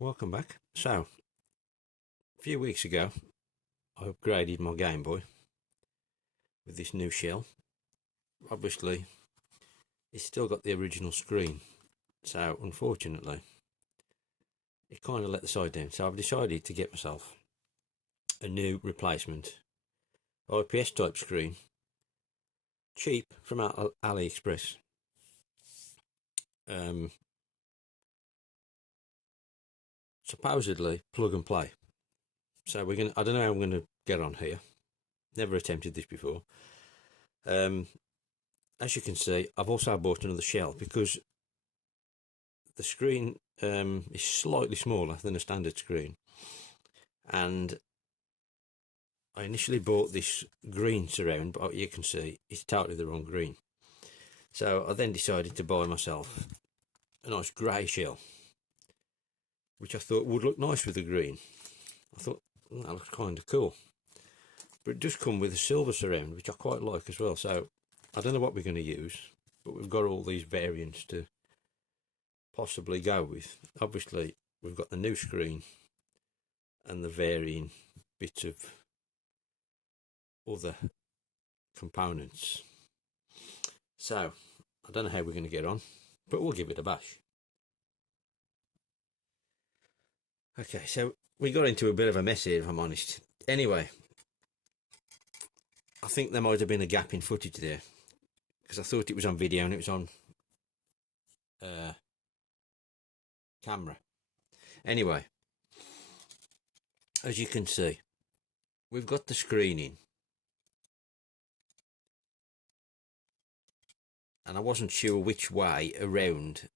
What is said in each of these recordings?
Welcome back. So, a few weeks ago, I upgraded my Game Boy with this new shell. Obviously, it's still got the original screen, so unfortunately, it kind of let the side down. So I've decided to get myself a new replacement IPS type screen, cheap from AliExpress. Um, Supposedly plug and play. So I don't know how I'm gonna get on here. Never attempted this before. Um, as you can see, I've also bought another shell because the screen is slightly smaller than a standard screen, and I initially bought this green surround, but you can see it's totally the wrong green. So I then decided to buy myself a nice grey shell, which I thought would look nice with the green. I thought that looks kind of cool, but it does come with a silver surround, which I quite like as well. So I don't know what we're going to use, but we've got all these variants to possibly go with. Obviously, we've got the new screen and the varying bits of other components. So I don't know how we're going to get on, but we'll give it a bash. Okay, so we got into a bit of a mess here, if I'm honest. Anyway, I think there might have been a gap in footage there because I thought it was on video and it was on camera. Anyway, as you can see, we've got the screen in, and I wasn't sure which way around,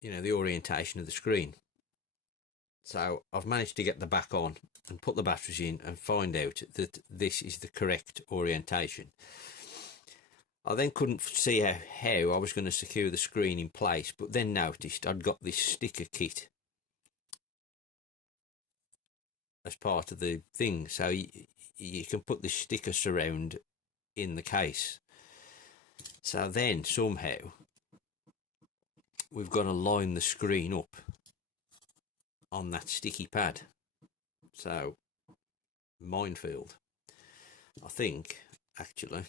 the orientation of the screen. So I've managed to get the back on and put the batteries in and find out that this is the correct orientation. I then couldn't see how I was going to secure the screen in place, but then noticed I'd got this sticker kit as part of the thing, so you can put this sticker surround in the case. So then somehow we've got to line the screen up on that sticky pad. So minefield. I think actually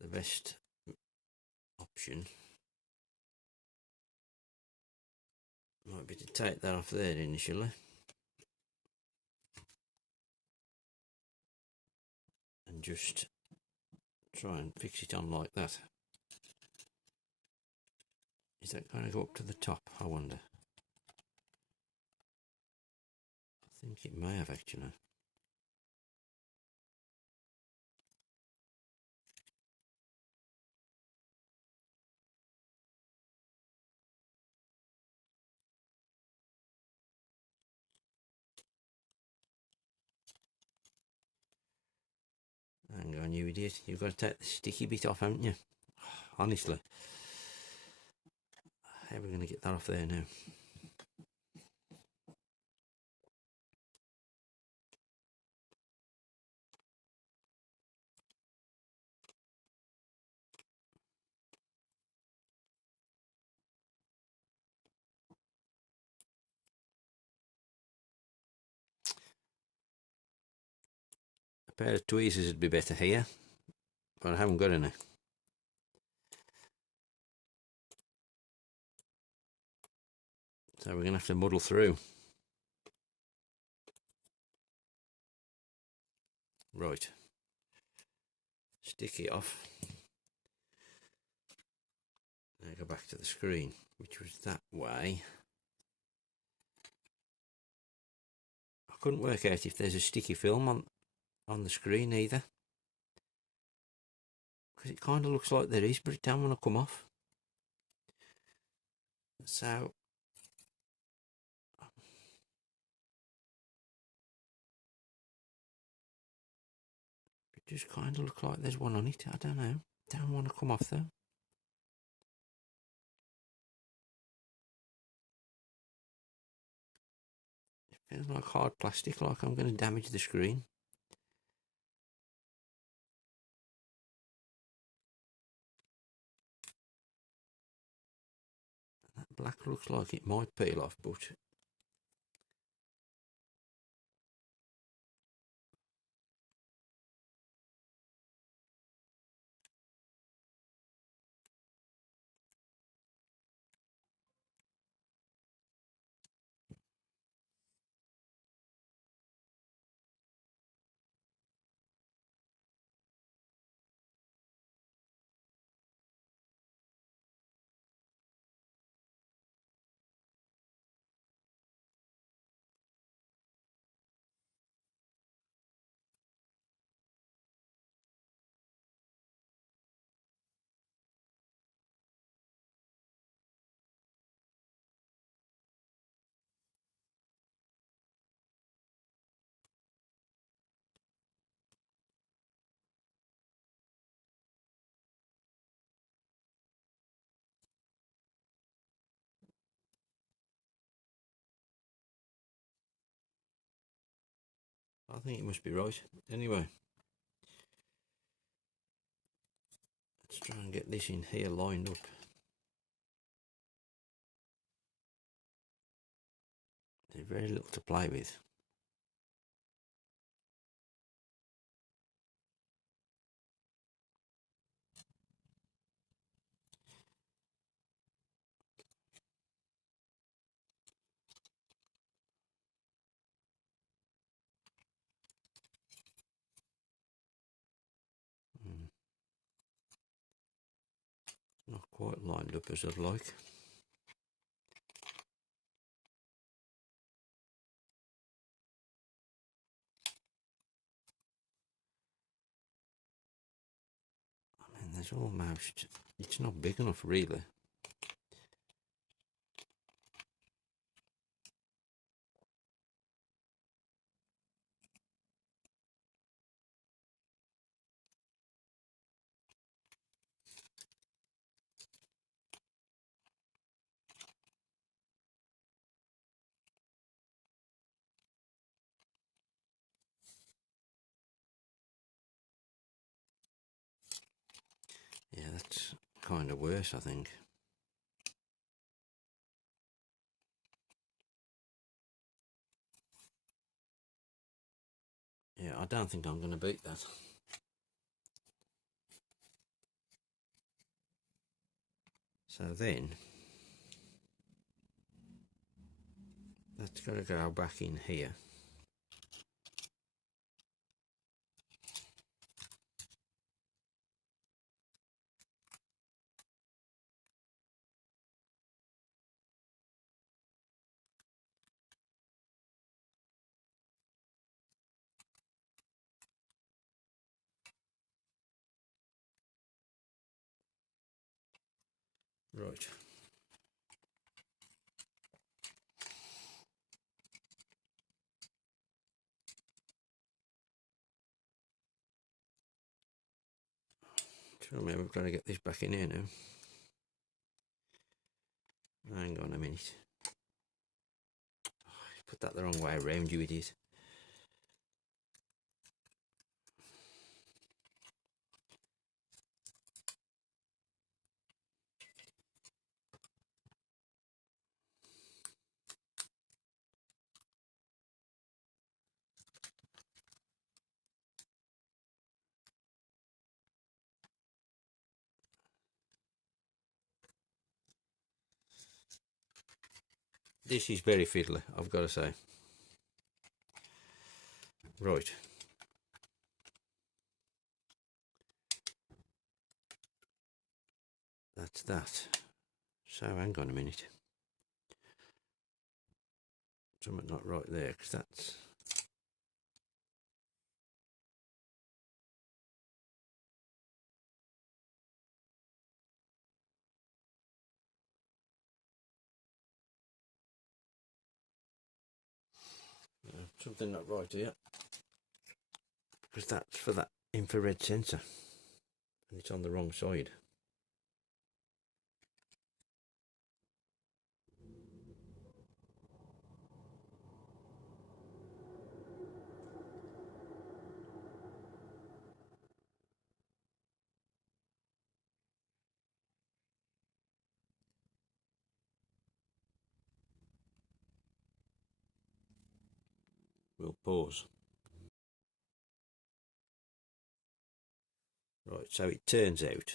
the best option might be to take that off there initially and just try and fix it on like that. Is that going to go up to the top, I wonder? I think it may have actually. Hang on, you idiot. You've got to take the sticky bit off, haven't you? Honestly. How are we going to get that off there now? A pair of tweezers would be better here, but I haven't got any. So we're going to have to muddle through. Right. Stick it off. Now go back to the screen, which was that way. I couldn't work out if there's a sticky film on the screen either, because it kind of looks like there is, but it don't want to come off. So it just kind of looks like there's one on it. I don't know. Don't want to come off though. It feels like hard plastic, like I'm going to damage the screen. That black looks like it might peel off, but I think it must be right. Anyway, let's try and get this in here lined up. There's very little to play with. Not quite lined up as I'd like. I mean, there's almost, it's not big enough really. Yeah, that's kind of worse, I think. Yeah, I don't think I'm going to beat that. So then, that's got to go back in here. Right. Tell me, we've got to get this back in here now. Hang on a minute. Oh, put that the wrong way around, you idiot. This is very fiddly, I've got to say. Right. That's that. So hang on a minute. Something not right there, because that's... something not right here. Because that's for that infrared sensor. And it's on the wrong side. We'll pause. Right, so it turns out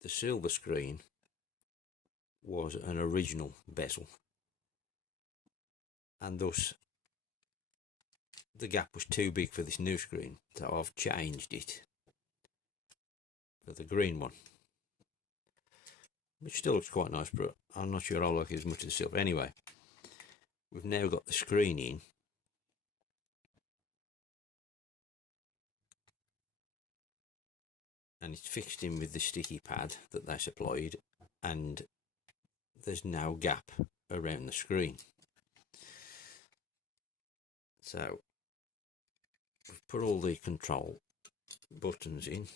the silver screen was an original bezel, and thus the gap was too big for this new screen, so I've changed it for the green one, which still looks quite nice, but I'm not sure I like it as much as the silver. Anyway, we've now got the screen in, and it's fixed in with the sticky pad that they supplied, and there's no gap around the screen. So we've put all the control buttons in.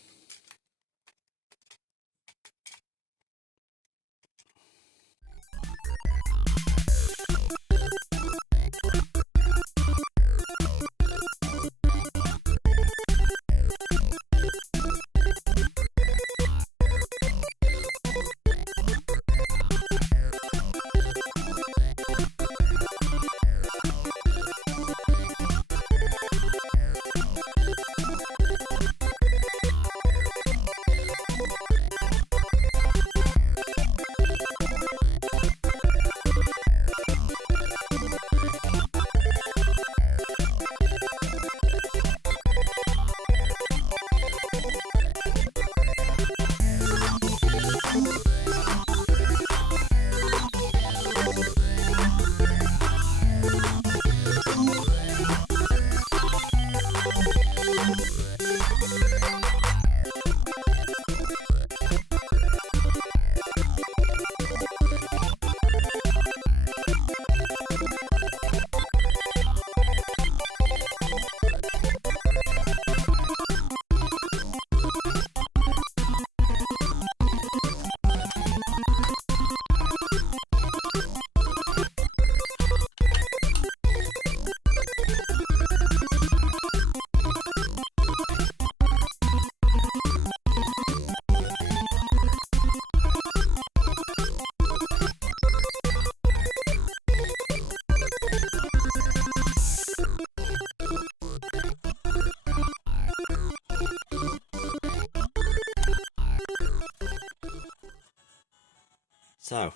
So,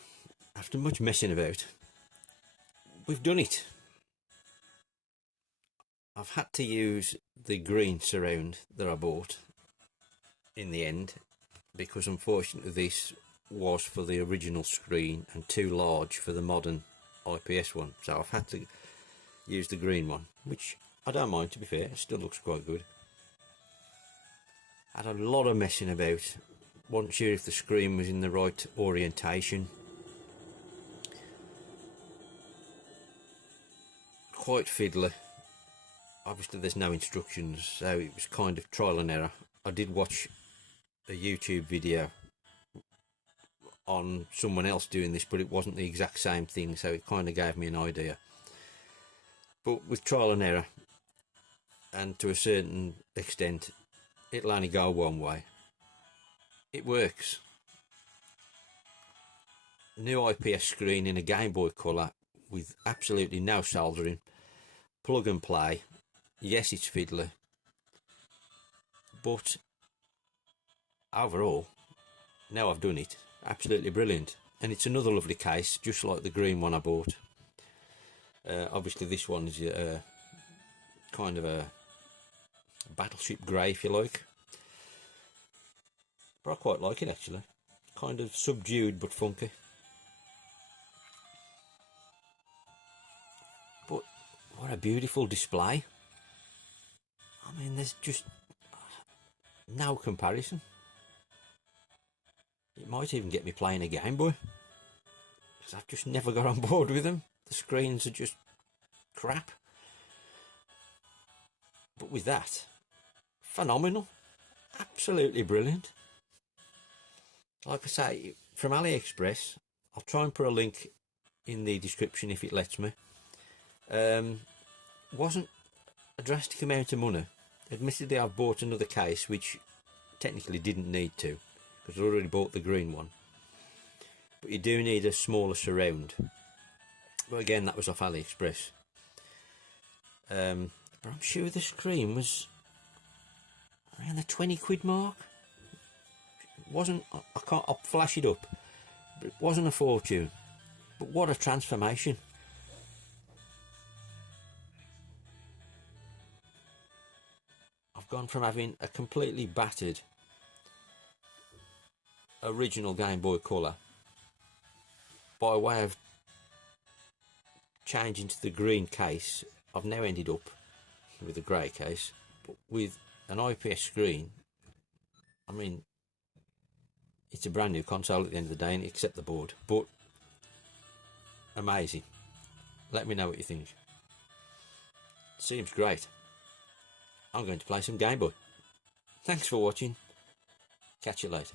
after much messing about, we've done it. I've had to use the green surround that I bought in the end, because unfortunately this was for the original screen and too large for the modern IPS one, so I've had to use the green one, which I don't mind, to be fair. It still looks quite good. Had a lot of messing about, wasn't sure if the screen was in the right orientation. Quite fiddly. Obviously there's no instructions, so it was kind of trial and error. I did watch a YouTube video on someone else doing this, but it wasn't the exact same thing, so it kind of gave me an idea. But with trial and error, and to a certain extent, it'll only go one way. It works. New IPS screen in a Gameboy Colour with absolutely no soldering, plug and play. Yes, it's fiddly, but overall, now I've done it, absolutely brilliant. And it's another lovely case, just like the green one I bought. Obviously this one is kind of a battleship grey, if you like, but I quite like it actually. Kind of subdued but funky. But what a beautiful display. I mean, there's just no comparison. It might even get me playing a Game Boy, because I've just never got on board with them. The screens are just crap. But with that, phenomenal. Absolutely brilliant. Like I say, from AliExpress, I'll try and put a link in the description if it lets me. Wasn't a drastic amount of money. Admittedly, I've bought another case, which technically didn't need to, because I already bought the green one. But you do need a smaller surround. But again, that was off AliExpress. But I'm sure the screen was around the 20 quid mark. It wasn't, I'll flash it up, but it wasn't a fortune. But what a transformation. I've gone from having a completely battered original Game Boy Colour, by way of changing to the green case, I've now ended up with a grey case, but with an IPS screen. I mean, it's a brand new console at the end of the day, except the board, but amazing. Let me know what you think. Seems great. I'm going to play some Game Boy. Thanks for watching. Catch you later.